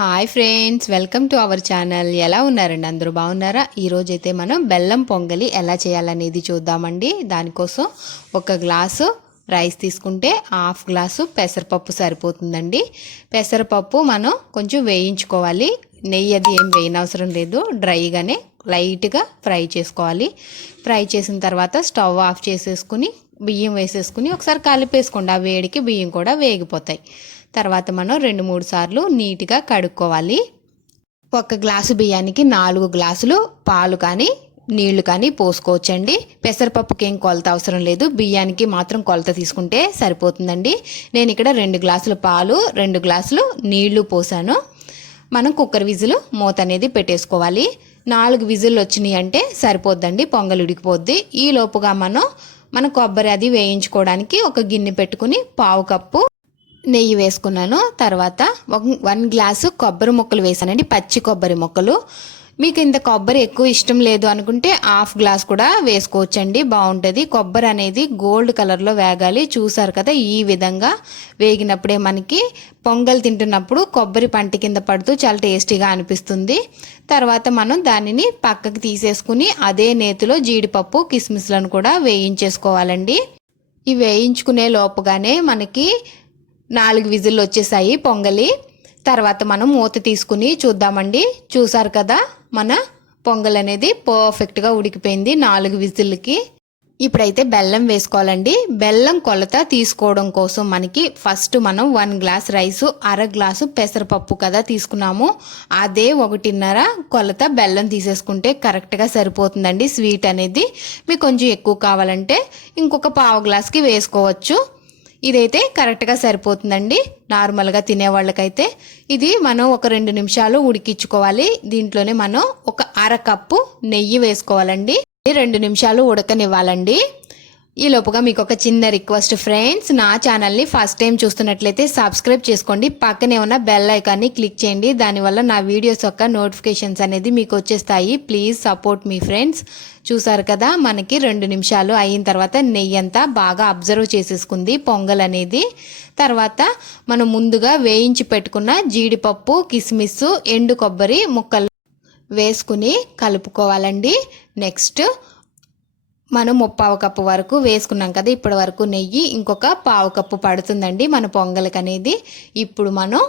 Hi friends, welcome to our channel. ఎలా ఉన్నారండి? అందరూ బాగున్నారా? ఈరోజైతే మనం బెల్లం పొంగలి ఎలా చేయాలనేది చూద్దామండి. దానికోసం ఒక గ్లాసు రైస్ తీసుకుంటే హాఫ్ గ్లాసు పెసరపప్పు సరిపోతుందండి. పెసరపప్పు మనం కొంచెం వేయించుకోవాలి. నెయ్యి అది ఏం వేయనవసరం లేదు, డ్రైగానే లైట్గా ఫ్రై చేసుకోవాలి. ఫ్రై చేసిన తర్వాత స్టవ్ ఆఫ్ చేసేసుకుని బియ్యం వేసేసుకుని ఒకసారి కలిపేసుకోండి. ఆ వేడికి బియ్యం కూడా వేగిపోతాయి. తర్వాత మనం 2-3 సార్లు నీట్గా కడుక్కోవాలి. ఒక గ్లాసు బియ్యానికి 4 గ్లాసులు పాలు కానీ నీళ్లు కానీ పోసుకోవచ్చండి. పెసరపప్పుకి ఏం కొలత అవసరం లేదు, బియ్యానికి మాత్రం కొలత తీసుకుంటే సరిపోతుందండి. నేను ఇక్కడ 2 గ్లాసుల పాలు 2 గ్లాసులు నీళ్లు పోసాను. మనం కుక్కర్ విజిల్ మూత అనేది పెట్టేసుకోవాలి. 4 విజిల్లు వచ్చినాయి అంటే సరిపోద్దండి, పొంగల్ ఉడికిపోద్ది. ఈ లోపుగా మన కొబ్బరి అది వేయించుకోవడానికి ఒక గిన్నె పెట్టుకుని పావు కప్పు నెయ్యి వేసుకున్నాను. తర్వాత 1 గ్లాసు కొబ్బరి ముక్కలు వేసానండి, పచ్చి కొబ్బరి ముక్కలు. మీకు ఇంత కొబ్బరి ఎక్కువ ఇష్టం లేదు అనుకుంటే హాఫ్ గ్లాస్ కూడా వేసుకోవచ్చండి, బాగుంటుంది. కొబ్బరి అనేది గోల్డ్ కలర్లో వేగాలి. చూసారు కదా, ఈ విధంగా వేగినప్పుడే మనకి పొంగల్ తింటున్నప్పుడు కొబ్బరి పంట కింద పడుతూ చాలా టేస్టీగా అనిపిస్తుంది. తర్వాత మనం దానిని పక్కకి తీసేసుకుని అదే నేతిలో జీడిపప్పు కిస్మిస్లను కూడా వేయించేసుకోవాలండి. ఈ వేయించుకునే లోపుగానే మనకి 4 విజిల్లు వచ్చేసాయి పొంగలి. తర్వాత మనం మూత తీసుకుని చూద్దామండి. చూసారు కదా, మన పొంగల్ అనేది పర్ఫెక్ట్గా ఉడికిపోయింది 4 విజిల్కి. ఇప్పుడైతే బెల్లం వేసుకోవాలండి. బెల్లం కొలత తీసుకోవడం కోసం మనకి ఫస్ట్ మనం 1 గ్లాస్ రైసు 1/2 గ్లాసు పెసరపప్పు కదా తీసుకున్నాము, అదే 1.5 కొలత బెల్లం తీసేసుకుంటే కరెక్ట్గా సరిపోతుందండి. స్వీట్ అనేది మీకు కొంచెం ఎక్కువ కావాలంటే ఇంకొక పావు గ్లాస్కి వేసుకోవచ్చు. ఇదైతే కరెక్ట్గా సరిపోతుందండి నార్మల్గా తినేవాళ్ళకైతే. ఇది మనం ఒక 2 నిమిషాలు ఉడికించుకోవాలి. దీంట్లోనే మనం ఒక 1/2 కప్పు నెయ్యి వేసుకోవాలండి. 2 నిమిషాలు ఉడకనివ్వాలండి. ఈ లోపుగా మీకు ఒక చిన్న రిక్వెస్ట్ ఫ్రెండ్స్, నా ఛానల్ని ఫస్ట్ టైం చూస్తున్నట్లయితే సబ్స్క్రైబ్ చేసుకోండి. పక్కనే ఉన్న బెల్ ఐకాన్ని క్లిక్ చేయండి. దానివల్ల నా వీడియోస్ యొక్క నోటిఫికేషన్స్ అనేది మీకు వచ్చేస్తాయి. Please support me friends. చూసారు కదా, మనకి 2 నిమిషాలు అయిన తర్వాత నెయ్యి అంతా బాగా అబ్జర్వ్ చేసేసుకుంది పొంగల్ అనేది. తర్వాత మనం ముందుగా వేయించి పెట్టుకున్న జీడిపప్పు కిస్మిస్ ఎండు కొబ్బరి ముక్కలు వేసుకుని కలుపుకోవాలండి. నెక్స్ట్ మనం 1/4 కప్పు వరకు వేసుకున్నాం కదా, ఇప్పటి వరకు నెయ్యి ఇంకొక 1/4 కప్పు పడుతుందండి మన పొంగల్కి అనేది. ఇప్పుడు మనం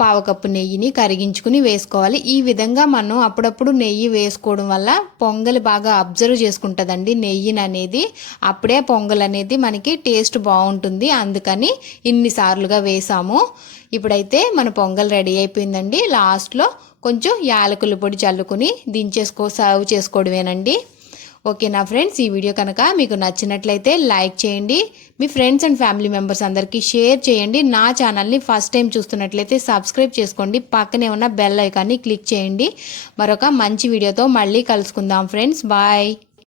1/4 కప్పు నెయ్యిని కరిగించుకుని వేసుకోవాలి. ఈ విధంగా మనం అప్పుడప్పుడు నెయ్యి వేసుకోవడం వల్ల పొంగల్ బాగా అబ్జర్వ్ చేసుకుంటుందండి నెయ్యిని అనేది. అప్పుడే పొంగల్ అనేది మనకి టేస్ట్ బాగుంటుంది, అందుకని ఇన్నిసార్లుగా వేసాము. ఇప్పుడైతే మన పొంగల్ రెడీ అయిపోయిందండి. లాస్ట్లో కొంచెం యాలకుల పొడి చల్లుకుని సర్వ్ చేసుకోవడమేనండి. ఓకేనా ఫ్రెండ్స్, ఈ వీడియో కనుక మీకు నచ్చినట్లయితే లైక్ చేయండి. మీ ఫ్రెండ్స్ అండ్ ఫ్యామిలీ మెంబర్స్ అందరికీ షేర్ చేయండి. నా ఛానల్ని ఫస్ట్ టైం చూస్తున్నట్లయితే సబ్స్క్రైబ్ చేసుకోండి. పక్కనే ఉన్న బెల్ ఐకాన్ని క్లిక్ చేయండి. మరొక మంచి వీడియోతో మళ్ళీ కలుసుకుందాం ఫ్రెండ్స్. బాయ్.